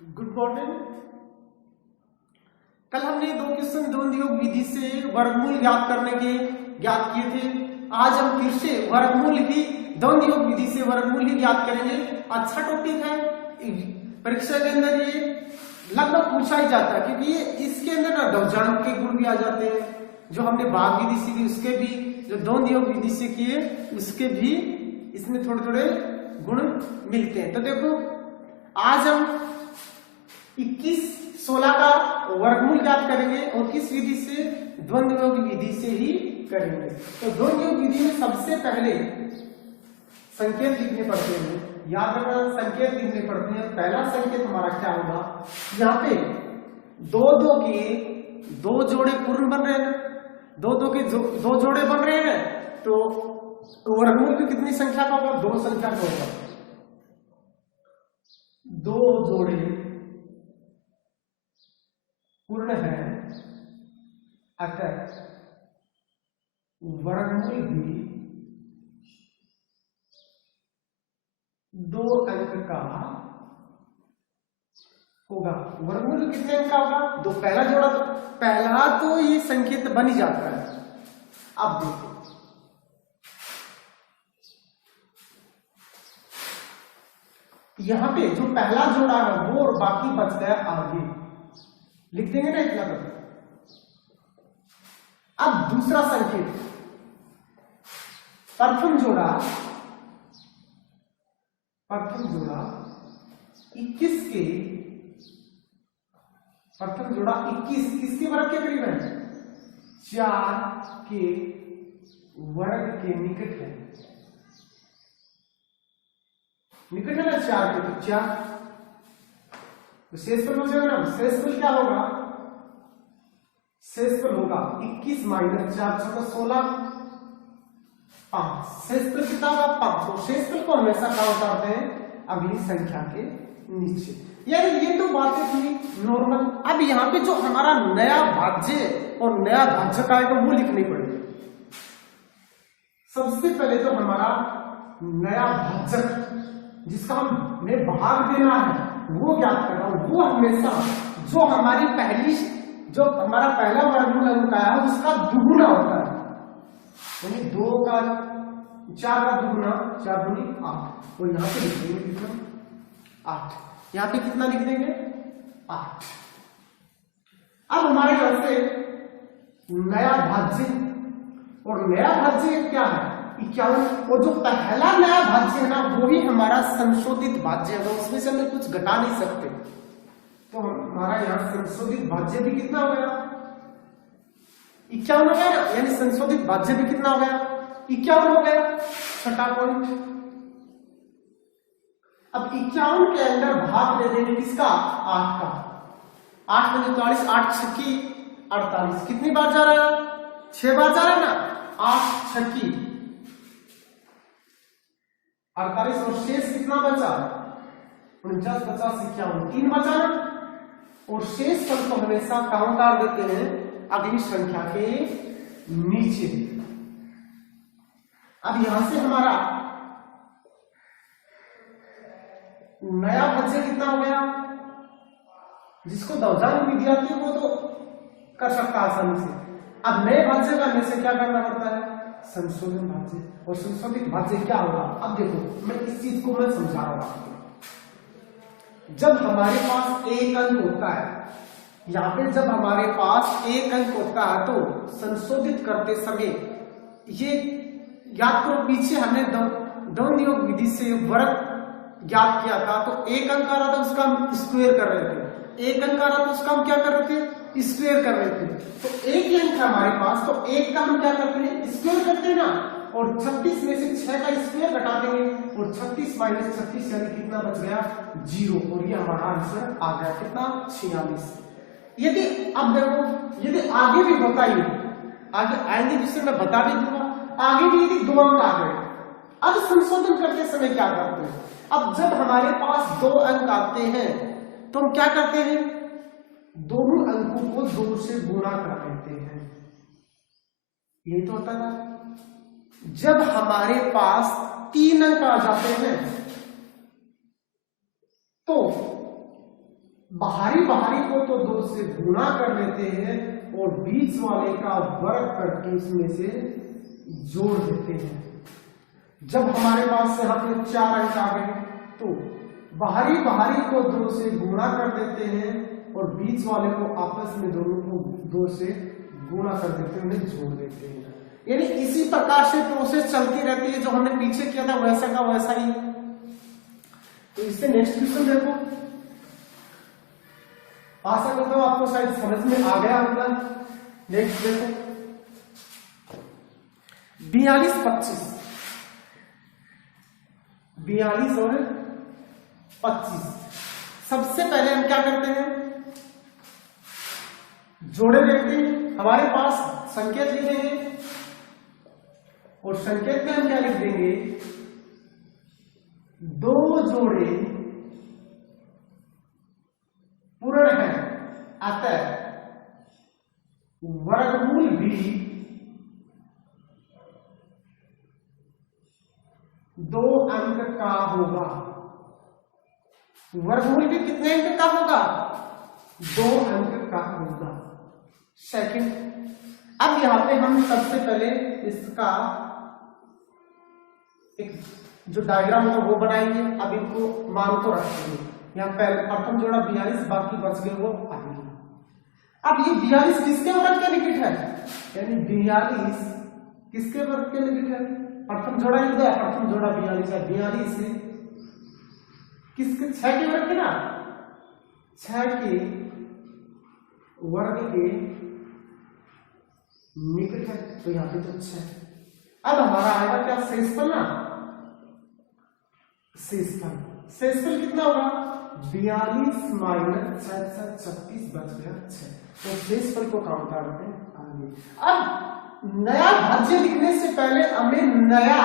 Good morning. कल हमने दो क्वेश्चन द्वंद्व योग विधि से वर्गमूल ज्ञात किए थे। आज हम फिर से वर्गमूल ही द्वंद्व योग विधि से वर्गमूल ही ज्ञात करेंगे। अच्छा टॉपिक है, परीक्षा के अंदर ये लगभग पूछा ही जाता है, क्योंकि ये इसके अंदर ना द्वंद्वांक के गुण भी आ जाते हैं। जो हमने भाग विधि सीखी उसके भी, जो द्वंद्व योग विधि से किए उसके भी इसमें थोड़े थोड़े गुण मिलते हैं। तो देखो, आज हम 21-16 का वर्गमूल ज्ञात करेंगे और किस विधि से? द्वंद्व योग विधि से ही करेंगे। तो द्वंद्व योग विधि में सबसे पहले संकेत लिखने पड़ते हैं। याद रखना, संकेत लिखने पड़ते हैं। पहला संकेत हमारा क्या होगा? यहाँ पे दो के दो जोड़े पूर्ण बन रहे हैं, दो के दो जोड़े बन रहे हैं, तो वर्गमूल की कितनी संख्या का होगा? दो संख्या का होगा। दो जोड़े पूर्ण है, अतः वर्गमूल भी दो अंक का होगा। वर्गमूल कितने अंक का होगा? दो। पहला जोड़ा, पहला तो ये संकेत बन ही जाता है। अब देखो, यहां पे जो पहला जोड़ा है वो और बाकी बच गया आगे, लिख देंगे ना इतना कर। अब दूसरा संकेत, प्रथम जोड़ा 21 के, प्रथम जोड़ा 21 किसके वर्ग के करीब है? 4 के वर्ग के निकट है। निकट है ना 4 के, तो 4 तो शेषफल हो जाएगा ना। शेषफल क्या होगा? शेषफल होगा 21 माइनस 4 तो 16, 5। शेषफल कितना होगा? 5। तो शेषफल को हमेशा कहां उतारते हैं? अगली संख्या के नीचे। यार ये तो बातें थी नॉर्मल। अब यहाँ पे जो हमारा नया भाज्य और नया भाज्यक आएगा वो लिखनी पड़ेगी। सबसे पहले तो हमारा नया भाज्यक जिसका हमें भाग देना है वो ज्ञात करना। वो हमेशा जो हमारी जो हमारा पहला वर्गमूल अंक आया है उसका दुगुना होता है, यानी 2 का 4 का दुगुना, 4 दूनी 8। और यहाँ पे लिख देंगे कितना? 8। यहाँ पे कितना लिख देंगे? 8। अब हमारे यहां से नया भाज्य, और नया भाज्य क्या है? 51। और जो पहला नया भाज्य है ना वो ही हमारा संशोधित भाज्य है, उसमें से हमें कुछ घटा नहीं सकते। तो हमारा यहाँ संशोधित भाज्य भी कितना हो गया? 51 हो गया ना, यानी संशोधित भाज्य भी कितना हो गया? 51 हो गया। छठा पॉइंट, अब 51 के अंदर भाग ले देंगे किसका? 8 का। 8 में 44, 8 छक्की 48। कितनी बार जा रहा है? 6 बार जा रहा है ना। 8 छक्की 48। और शेष कितना बचा? 49, 50, 51, 3 बचा ना। और शेष पद को हमेशा कहां उतार देते हैं? अगली संख्या के नीचे। अब यहां से हमारा नया भाज्य कितना हो गया? जिसको द्वंद्वांक विधि आती है वो तो कर सकता है आसानी से। अब नए भाज्य का हमें से क्या करना पड़ता है? संशोधन भाज्य। और संशोधित भाज्य क्या होगा? अब देखो, मैं इस चीज को मैं समझा रहा हूं। जब हमारे पास एक अंक होता है, यहाँ पे जब हमारे पास एक अंक होता है तो संशोधित करते समय ये याद करो, पीछे हमने द्वंद्व योग विधि से वर्ग ज्ञात किया था। तो एक अंक आ रहा था उसका हम स्क्वायर कर रहे थे, एक अंक आ रहा था उसका हम क्या कर रहे थे? स्क्वायर कर रहे थे। तो एक ही अंक है हमारे पास, तो एक का हम क्या करते हैं? स्क्वायर करते हैं ना। और 36 में से 6 का स्क्वायर घटा देंगे, और 36 माइनस 36 यानी कितना बच गया? 0। और ये हमारा आंसर आ गया कितना? 46। यदि अब देखो, यदि आगे भी होता ही, आगे आएंगे जिससे मैं बता भी दूंगा, आगे भी यदि 2 अंक आ गए, अब संशोधन करते समय क्या करते हैं? अब जब हमारे पास 2 अंक आते हैं तो हम क्या करते हैं? दोनों अंकों को 2 से गुणा कर देते हैं। यही तो होता है। जब हमारे पास 3 अंक आ जाते हैं तो बाहरी बाहरी को तो 2 से गुणा कर लेते हैं और बीच वाले का वर्ग करके इसमें से जोड़ देते हैं। जब हमारे पास से यहाँ पे 4 अंक आ गए तो बाहरी बाहरी को 2 से गुणा कर देते हैं और बीच वाले को आपस में दोनों को 2 से गुणा कर देते हैं, उन्हें जोड़ देते हैं। यानी इसी प्रकार से प्रोसेस चलती रहती है, जो हमने पीछे किया था वैसा का वैसा ही। तो इससे नेक्स्ट क्वेश्चन देखो, आशा करता हूं आपको शायद समझ में आ गया होगा। नेक्स्ट देखो 42-25, 42 और 25। सबसे पहले हम क्या करते हैं, जोड़े देखते हैं। हमारे पास संकेत लिखेंगे और संकेत में हम क्या लिख देंगे, 2 जोड़े पूर्ण है, अतः वर्गमूल भी 2 अंक का होगा। वर्गमूल भी कितने अंक का होगा, 2 अंक का होगा। सेकंड, अब यहां पे हम सबसे पहले इसका एक जो डायग्राम होगा वो बनाएंगे। अब इनको मान को रखेंगे, यहाँ पहले प्रथम जोड़ा 42, बाकी बच गए वो आगे। अब ये 42 किसके वर्ग के निकट है, यानी 42 किसके वर्ग के निकट है, प्रथम जोड़ा लिख दिया, प्रथम जोड़ा 42 है। 42 से किसके 6 के वर्ग के ना, 6 के वर्ग के निकट है, तो यहाँ पे तो 6। अब हमारा आएगा क्या, शेषफल ना, शेषफल कितना होगा, 42 माइनस 36 बच गया 6। तो शेषफल को काम करते हैं आगे। अब नया भाज्य लिखने से पहले हमें नया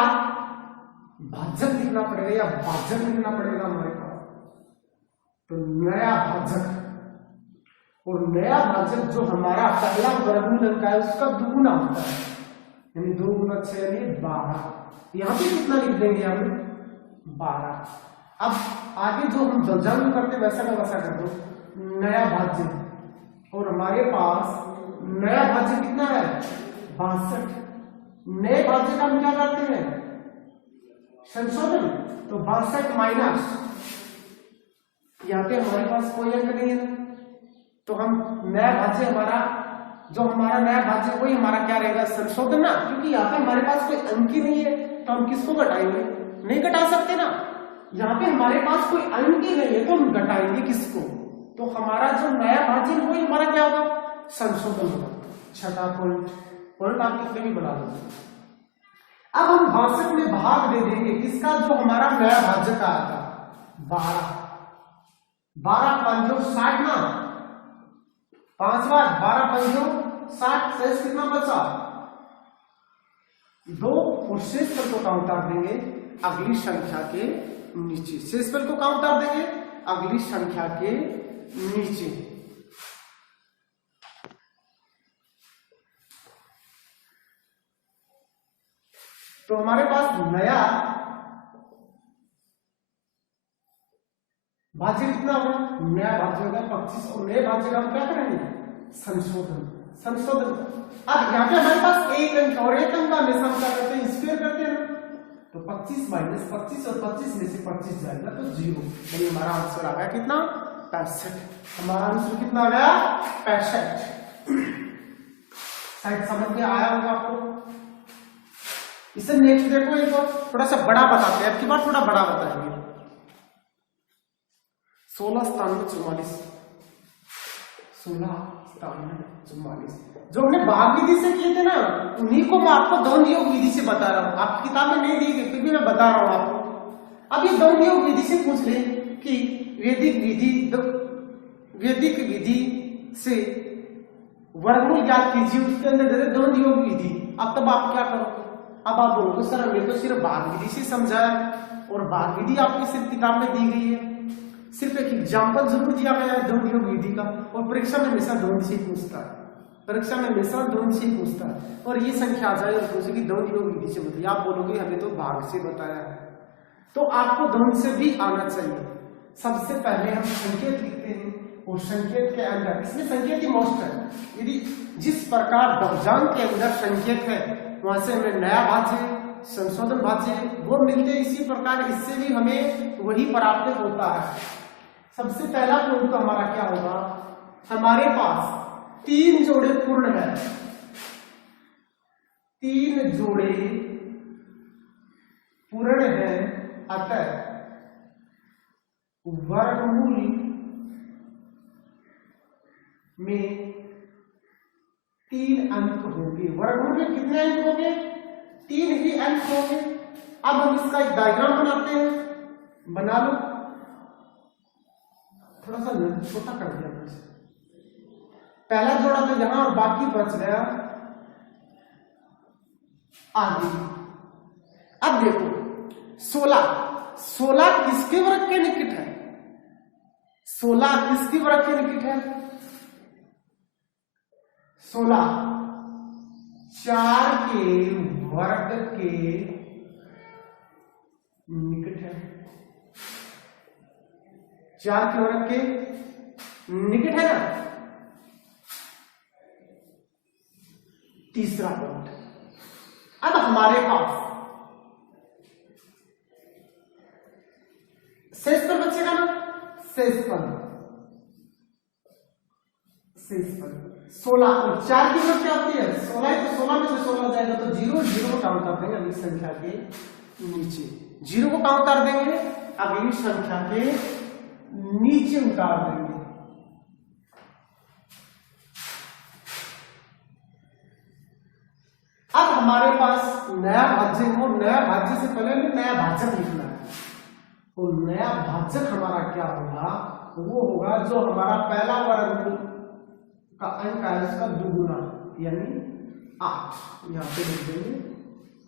भाजक लिखना पड़ेगा या भाजक लिखना पड़ेगा हमारे पास। तो नया भाजक, और नया भाजक जो हमारा पहला वर्गमूल अंक है उसका दुगुना होता है, यानी 2 गुना 6 यानी 12। यहाँ पे कितना लिख देंगे हम, 12। अब आगे जो हम जंग करते वैसा का वैसा कर दो, नया भाज्य, और हमारे पास नया भाज्य कितना है, 62। नए भाज्य का हम क्या करते हैं, संशोधन। तो 62 माइनस, यहाँ पे हमारे पास कोई अंक नहीं है, तो हम नया भाज्य हमारा जो हमारा नया भाज्य वही हमारा क्या रहेगा, संशोधन ना, क्योंकि यहाँ पे हमारे पास कोई अंक ही नहीं है, तो हम किसको घटाएंगे, नहीं घटा सकते ना। यहाँ पे हमारे पास कोई अंक ही नहीं है तो हम घटाएंगे किसको, तो हमारा जो नया भाज्य वही हमारा क्या होगा, संशोधन होगा। छठा पॉइंट आप कितने भी बना दो। अब हम 62 में भाग दे देंगे किसका, जो हमारा नया भाज्य का आएगा, 12। 12 पंजो 60 ना, 5 बार 12 पंजो 60, शेष कितना बचा, 2। और शेषफल को कहाँ उतार देंगे, अगली संख्या के नीचे। शेषफल को कहाँ उतार देंगे, अगली संख्या के नीचे। तो हमारे पास नया भाज्य कितना होगा, नया भाज्य होगा 25, और नए भाज्य का हम क्या करेंगे, संशोधन। अब यहाँ पे हमारे पास एक अंक और एक अंक का हमेशा हम क्या करते हैं, स्क्वायर करते हैं। तो 25 माइनस 25 और 25 में से 25 जाएगा तो 0, यानी हमारा आंसर आ गया कितना, 65। हमारा आंसर कितना आ गया, 65। शायद समझ में आया होगा आपको। इसे नेक्स्ट देखो, एक और थोड़ा सा बड़ा बताते हैं, अब की बार थोड़ा बड़ा बताएंगे। 16 97 44, 16 97 44 जो हमने भाग विधि से किए थे ना, उन्हीं को मैं आपको द्वंद्व योग विधि से बता रहा हूं। आपकी किताब में नहीं दी गई फिर भी मैं बता रहा हूं आपको। अब ये द्वंद्व योग विधि से पूछ ले कि वैदिक विधि से वर्गमूल ज्ञात कीजिए, उसके अंदर दे दे द्वंद्व योग विधि। अब तब आप क्या करोगे, अब आप बोलोगे सर हमने तो सिर्फ भाग विधि से समझाया, और भाग विधि आपकी सिर्फ किताब में दी गई है, सिर्फ एक एग्जाम्पल जरूर दिया गया है द्वंद्व योग विधि का, और परीक्षा में हमेशा द्वंद्व से पूछता है, परीक्षा में हमेशा द्वंद्व से पूछता है। और ये संख्या आ जाए और पूछे कि द्वंद्व योग विधि से बताइए, आप बोलोगे हमें तो भाग से बताया है, तो आपको द्वंद्व से भी आना चाहिए। सबसे पहले हम संकेत लिखते हैं और संकेत के अंदर, इसमें संकेत ही मोस्ट है, यदि जिस प्रकार दौजांग के अंदर संकेत है वहां से हमें नया भाज्य, संशोधन भाज्य वो मिलते, इसी प्रकार इससे भी हमें वही प्राप्त होता है। सबसे पहला पॉइंट तो हमारा क्या होगा, हमारे पास 3 जोड़े पूर्ण है, 3 जोड़े पूर्ण है, अतः वर्गमूल में 3 अंक होंगे। वर्गमूल में कितने अंक होंगे? 3 ही अंक होंगे। अब हम इसका एक डायग्राम बनाते हैं, बना लो। थोड़ा सा छोटा कर दिया मुझे, पहला जोड़ा तो यहां और बाकी बच गया आगे। अब देखो 16 किसके वर्ग के निकट है? 16 किसके वर्ग के निकट है? 16 4 के वर्ग के निकट है, 4 के वर्ग के निकट है ना। तीसरा पॉइंट, अब हमारे पास शेषफल बचेगा ना, शेषफल 16 और 4 की वजह क्या होती है? 16 है तो 16 में से 16 जाएगा तो 0 0 को काउंट कर देंगे अगली संख्या के नीचे, 0 को काउंट कर देंगे अगली संख्या के नीचे उतार देंगे। अब हमारे पास नया भाज्य हो, नया भाज्य से पहले हमें नया भाजक लिखना है। तो नया भाजक हमारा क्या होगा? वो होगा जो हमारा पहला वर्गमूल का अंक है उसका दुगुना, यानी 8। यहां पे लिख देंगे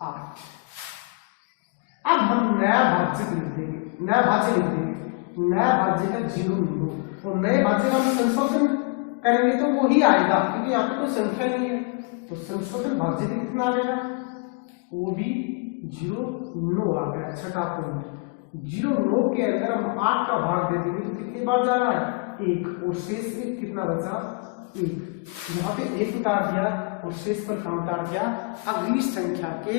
8। अब हम नया भाज्य लिख देंगे, नया भाज्य लिख देंगे। नया भाज्य है 0 0 और नए भाज्य का हम संशोधन करेंगे तो वो ही आएगा, क्योंकि यहाँ पे कोई संख्या नहीं है। तो संशोधन भाज्य भी कितना आ गया? वो भी 0 9 आ गया। छठा पॉइंट, 0 9 के अंदर हम 8 का भाग दे देंगे तो कितनी बार जा रहा है? 1, और शेष में कितना बचा? 1। यहाँ पे 1 उतार दिया और शेष पर कहाँ उतार दिया? अगली संख्या के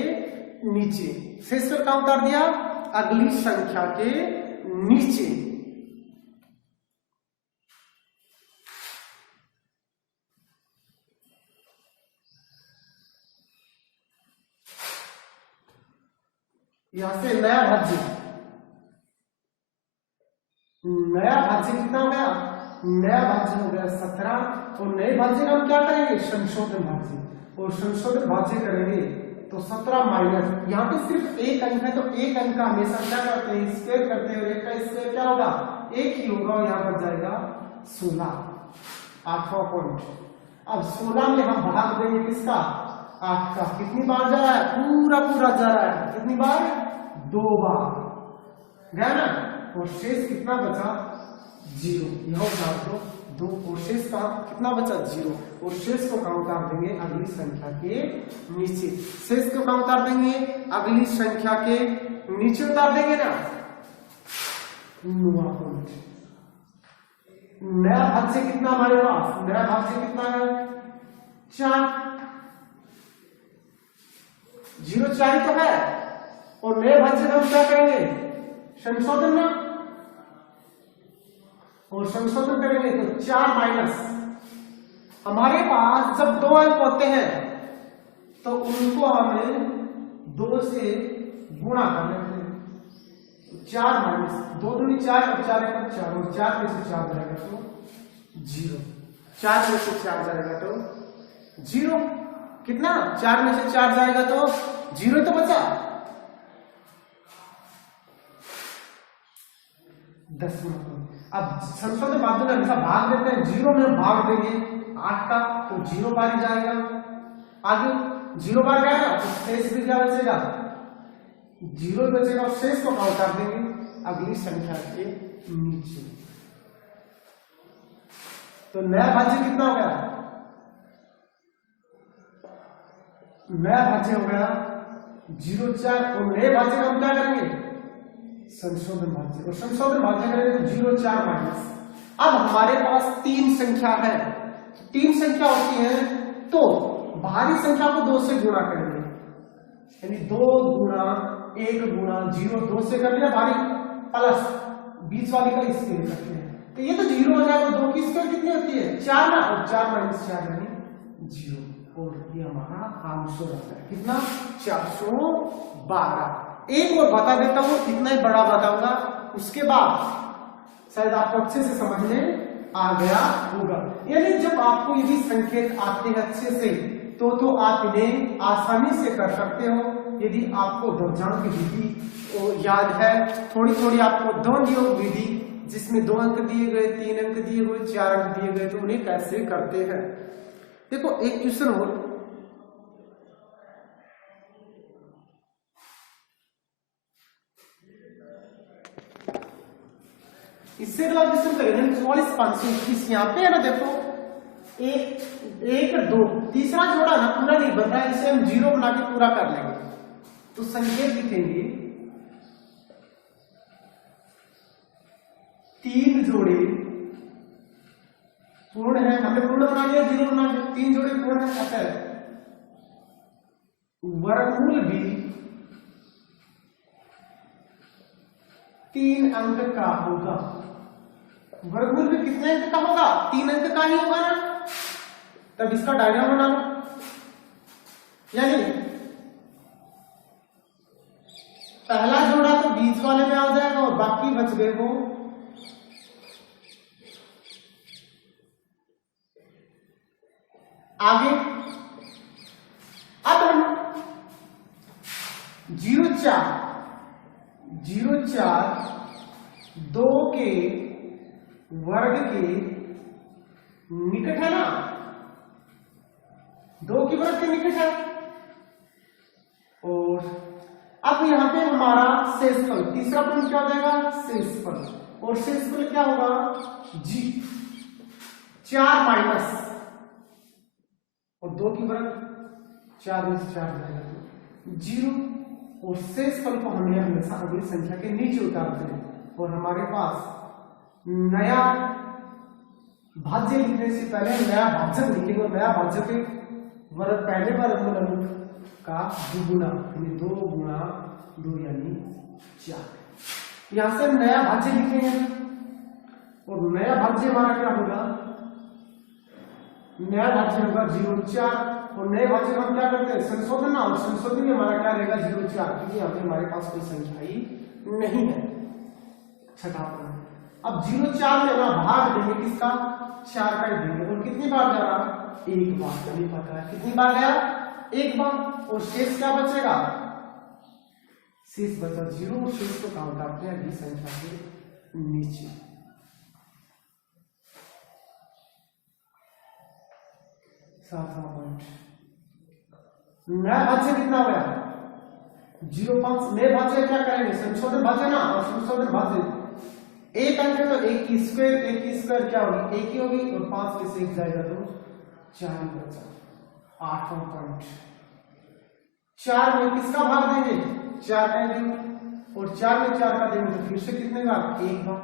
नीचे। शेष पर कहाँ उतार दिया? अगली संख्या के नीचे। यहां से नया भाज्य कितना हो गया? नया भाज्य हो गया 17 और नए भाज्य का हम क्या करेंगे? संशोधन भाज्य। और संशोधन भाज्य करेंगे तो 17 माइनस, यहाँ पे सिर्फ एक अंक है तो एक अंक का हमेशा क्या करते हैं? स्क्वायर करते हैं और एक का स्क्वायर क्या होगा? 1 ही होगा और यहाँ पर जाएगा 16। 8वां पॉइंट, अब 16 में हम भाग देंगे किसका? 8 का। कितनी बार जा रहा है? पूरा जा रहा है। कितनी बार? 2 बार गया ना। और शेष कितना बचा? 0। यह उतार दो 2 और शेष का कितना बचा? 0 और शेष को कहाँ उतार देंगे? अगली संख्या के नीचे। शेष को कहाँ उतार देंगे? अगली संख्या के नीचे उतार देंगे ना। 9वां पॉइंट, नया भाज्य कितना हमारे पास? नया भाज्य कितना है? 4। 0 4 तो है और नए भाज्य का हम क्या करेंगे? संशोधन ना, और संशोधन करेंगे तो 4 माइनस। हमारे पास जब 2 अंक होते हैं तो उनको हमें 2 से गुणा कर लेते हैं। 4 माइनस 2 दूनी 4 और 4 1 4 और 4 में से 4 जाएगा तो 0। 4 में से 4 जाएगा तो 0। कितना? 4 में से 4 जाएगा तो 0 तो बचा। 10वां। अब संशोधन भाज्य में हमेशा भाग देते हैं, 0 में भाग देंगे 8 का तो 0 बार ही जाएगा। आगे 0 बार गया ना तो शेष भी क्या बचेगा? 0 बचेगा और शेष को कहाँ उतार देंगे? अगली संख्या के नीचे। तो नया भाज्य कितना हो गया? नया भाज्य हो गया 0 4 और नए भाज्य का हम क्या करेंगे? संशोधन भाज्य। और संशोधन भाज्य करेंगे तो 0 4 माइनस। अब हमारे पास 3 संख्या है, 3 संख्या होती है तो बाहरी संख्या को 2 से गुणा करेंगे, यानी 2 गुणा 1 गुणा 0, 2 से कर लिया बाहरी, प्लस बीच वाली का स्क्वायर करते हैं तो ये तो 0 हो जाएगा। 2 की स्क्वायर कितनी होती है 4 ना, और 4 - 4 यानी 0, और ये हमारा आंसर आता है कितना 412। एक और बता देता हूं, इतना ही बड़ा बताऊंगा, उसके बाद शायद आपको अच्छे से समझ में आ गया होगा। यानी जब आपको यदि संकेत आते हैं अच्छे से तो आप इन्हें आसानी से कर सकते हो। यदि आपको दौर्जान की विधि याद है, थोड़ी थोड़ी आपको द्वंद्व योग विधि जिसमें 2 अंक दिए गए, 3 अंक दिए गए, 4 अंक दिए गए, तो उन्हें कैसे करते हैं। देखो एक क्वेश्चन हो, इससे अगला क्वेश्चन करेंगे 44,521 यहाँ पे है ना। देखो 1 2 तीसरा जोड़ा ना पूरा नहीं बन रहा है, इसे हम 0 बना के पूरा कर लेंगे। तो संकेत लिखेंगे 3 जोड़े पूर्ण है, हमने पूर्ण बना लिया, 0 बना लिया, 3 जोड़े पूर्ण है। अच्छा वर्गमूल भी 3 अंक का होगा। वर्गमूल भी कितने अंक का होगा 3 अंक का ही होगा ना, तब इसका डायग्राम बना लो। यानी पहला जोड़ा तो बीच वाले में आ जाएगा और बाकी बच गए वो आगे। अब हम 0 4 2 के वर्ग के निकट है ना, 2 के वर्ग के निकट है। और अब यहां पे हमारा शेषफल, तीसरा पॉइंट क्या हो जाएगा शेषफल, और शेषफल क्या होगा जी 4 माइनस और 2 की वर्ग 4 में से 4 जाएगा 0, और शेषफल को हमें हमेशा अगली संख्या के नीचे उतारते हैं। और हमारे पास नया भाज्य लिखने से पहले नया भाजक लिखेंगे, और नया भाजक वर्ग पहले वर्गमूल अंक का दुगुना, यानी 2 गुणा 2 यानी 4। यहां से नया भाज्य लिखेंगे, और नया भाज्य हमारा क्या होगा, नया भाज्य होगा 0 4, और नए भाज्य हम क्या करते हैं संशोधन, और संशोधन में हमारा क्या रहेगा 0 4, क्योंकि यहाँ पे हमारे पास कोई संख्या ही नहीं है। छठा पॉइंट, अब 0 4 में ना भाग देंगे किसका 4 का ही देंगे, और कितनी बार जा रहा 1 बार, नहीं पता है कितनी बार गया 1 बार, और शेष क्या बचेगा शेष बचा 0, और शेष को काउंट करते हैं अगली संख्या के नीचे। सातवां पॉइंट, नया भाज्य कितना हो गया 0.5, नए भाज्य क्या करेंगे संशोधन भाज्य ना, और संशोधन भाज्य 1 अंक है तो 1 की स्क्वायर क्या होगी 1 ही होगी, और 5 में से 1 जाएगा तो 4 ही बचा। 8वां पॉइंट, 4 में किसका भाग देंगे 4 का देंगे, और 4 में 4 का देंगे तो फिर से कितने बार 1 बार,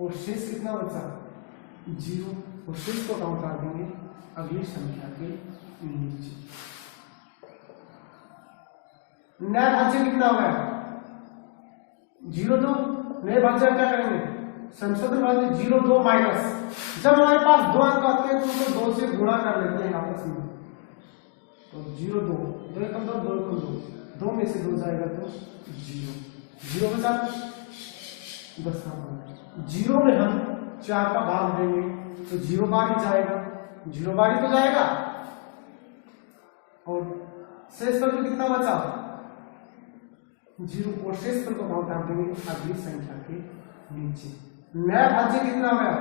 और शेष कितना बचा 0, और शेष को काउंट कर देंगे अगली संख्या के नीचे। नया भाज्य कितना हो गया 0 2, नए भाज्य क्या करेंगे संशोधन भाज्य 0 2 माइनस, जब हमारे पास 2 अंक आते हैं तो उनको 2 से गुणा कर लेते हैं आपस में, तो 0 2 2 एकम 2 2 एकम 2, 2 में से 2 जाएगा तो 0 बचा। 10 में हम 4 का भाग देंगे तो 0 बार ही जाएगा, 0 बार ही तो जाएगा, और शेषफल में कितना बचा 0, और शेषफल को काउंट कर देंगे अगली संख्या के नीचे। नया भाज्य कितना गया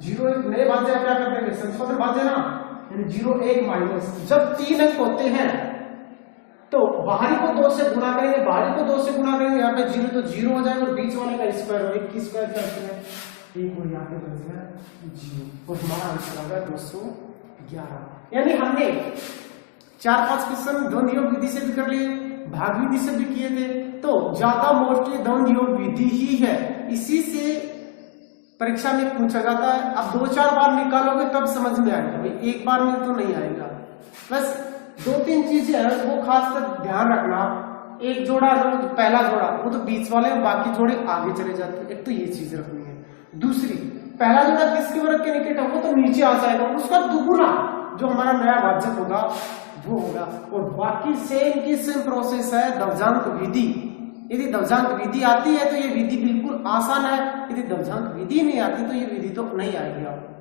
0 1, नए भाज्य क्या कर देंगे संशोधन भाज्य ना, यानी 0 1 माइनस, जब 3 अंक होते हैं तो बाहरी को 2 से गुणा करेंगे, बाहरी को 2 से गुणा करेंगे, यहाँ पे 0 तो 0 हो जाएगा, और बीच वाले का स्क्वायर हो, 1 की स्क्वायर करते हैं 1, और यहाँ पे बच गया 0, और हमारा आंसर आ गया 211। यानी हमने 4-5 क्वेश्चन द्वंद्व योग विधि से भी कर लिए, भाग विधि से भी किए थे, तो ज्यादा मोस्टली द्वंद्व योग विधि ही है, इसी से परीक्षा में पूछा जाता है। अब 2-4 बार निकालोगे तब समझ में आएगा भाई, एक बार में तो नहीं आएगा। बस 2-3 चीजें हैं वो खास कर ध्यान रखना। एक जोड़ा जो पहला जोड़ा वो तो बीच वाले, बाकी जोड़े आगे चले जाते हैं, एक तो ये चीज रखनी है। दूसरी, पहला जोड़ा किसके वर्ग के निकट है वो तो नीचे आ जाएगा, उसका दुगुना जो हमारा नया भाजक होगा वो होगा। और बाकी सेम की सेम प्रोसेस है दवजांक विधि। यदि दवजांक विधि आती है तो ये विधि बिल्कुल आसान है, यदि दवजांक विधि नहीं आती तो ये विधि तो नहीं आएगी आपको।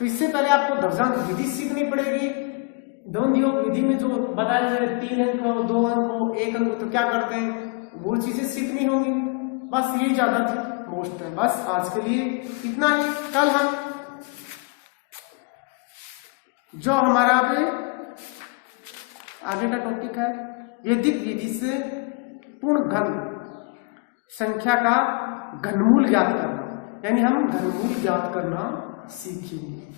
तो इससे पहले आपको दवजांक विधि सीखनी पड़ेगी। द्वंद्व योग विधि में जो बताया जाए 3 अंक हो, 2 अंक हो, 1 अंक, तो क्या करते हैं वो चीजें सीखनी होंगी। बस ये ज्यादा मोस्ट है। बस आज के लिए इतना ही। कल हम जो हमारा आगे का टॉपिक है वैदिक विधि से पूर्ण घन संख्या का घनमूल ज्ञात करना, यानी हम घनमूल ज्ञात करना सीखेंगे।